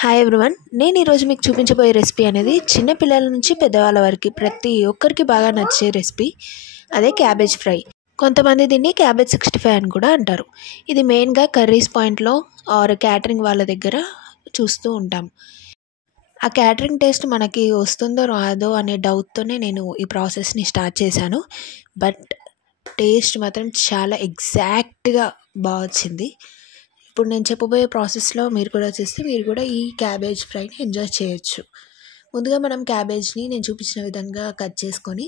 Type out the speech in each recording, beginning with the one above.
Hi everyone, నేను ఈరోజు మీకు చూపించబోయే రెసిపీ అనేది చిన్న పిల్లల నుంచి పెద్దవాళ్ళ వరకు ప్రతి ఒక్కరికి బాగా నచ్చే రెసిపీ. అదే క్యాబేజ్ ఫ్రై. కొంతమంది దీన్ని క్యాబేజ్ 65 అని కూడా అంటారు. ఇది మెయిన్గా కర్రీస్ పాయింట్లో ఆర్ క్యాటరింగ్ వాళ్ళ దగ్గర చూస్తూ ఉంటాం. ఆ క్యాటరింగ్ టేస్ట్ మనకి వస్తుందో రాదో అనే డౌట్తోనే నేను ఈ ప్రాసెస్ని స్టార్ట్ చేశాను. బట్ టేస్ట్ మాత్రం చాలా ఎగ్జాక్ట్గా బాగా వచ్చింది. ఇప్పుడు నేను చెప్పబోయే ప్రాసెస్లో మీరు కూడా చేస్తే మీరు కూడా ఈ క్యాబేజ్ ఫ్రైని ఎంజాయ్ చేయొచ్చు. ముందుగా మనం క్యాబేజ్ని నేను చూపించిన విధంగా కట్ చేసుకొని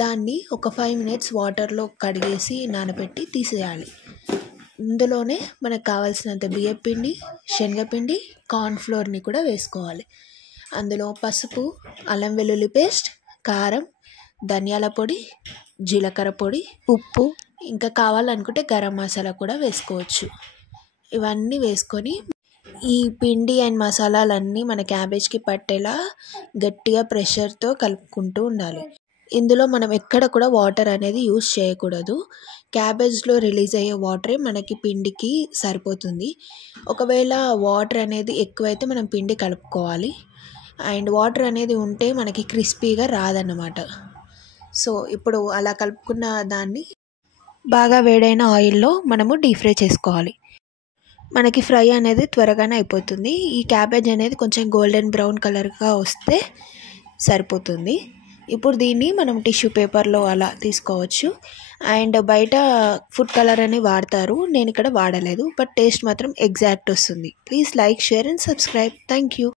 దాన్ని ఒక 5 మినిట్స్ వాటర్లో కడిగేసి నానబెట్టి తీసేయాలి. ఇందులోనే మనకు కావాల్సినంత బియ్యపిండి, శనగపిండి, కార్న్ఫ్లోర్ని కూడా వేసుకోవాలి. అందులో పసుపు, అల్లం వెల్లుల్లి పేస్ట్, కారం, ధనియాల పొడి, జీలకర్ర పొడి, ఉప్పు, ఇంకా కావాలనుకుంటే గరం మసాలా కూడా వేసుకోవచ్చు. ఇవన్నీ వేసుకొని ఈ పిండి అండ్ మసాలాలన్నీ మన క్యాబేజ్కి పట్టేలా గట్టిగా ప్రెషర్తో కలుపుకుంటూ ఉండాలి. ఇందులో మనం ఎక్కడ కూడా వాటర్ అనేది యూజ్ చేయకూడదు. క్యాబేజ్లో రిలీజ్ అయ్యే వాటరే మనకి పిండికి సరిపోతుంది. ఒకవేళ వాటర్ అనేది ఎక్కువైతే మనం పిండి కలుపుకోవాలి. అండ్ వాటర్ అనేది ఉంటే మనకి క్రిస్పీగా రాదన్నమాట. సో ఇప్పుడు అలా కలుపుకున్న దాన్ని బాగా వేడైన ఆయిల్లో మనము డీప్ ఫ్రై చేసుకోవాలి. మనకి ఫ్రై అనేది త్వరగానే అయిపోతుంది. ఈ క్యాబేజ్ అనేది కొంచెం గోల్డెన్ బ్రౌన్ కలర్గా వస్తే సరిపోతుంది. ఇప్పుడు దీన్ని మనం టిష్యూ పేపర్లో అలా తీసుకోవచ్చు. అండ్ బయట ఫుడ్ కలర్ అని వాడతారు, నేను ఇక్కడ వాడలేదు. బట్ టేస్ట్ మాత్రం ఎగ్జాక్ట్ వస్తుంది. Please like, share and subscribe. Thank you.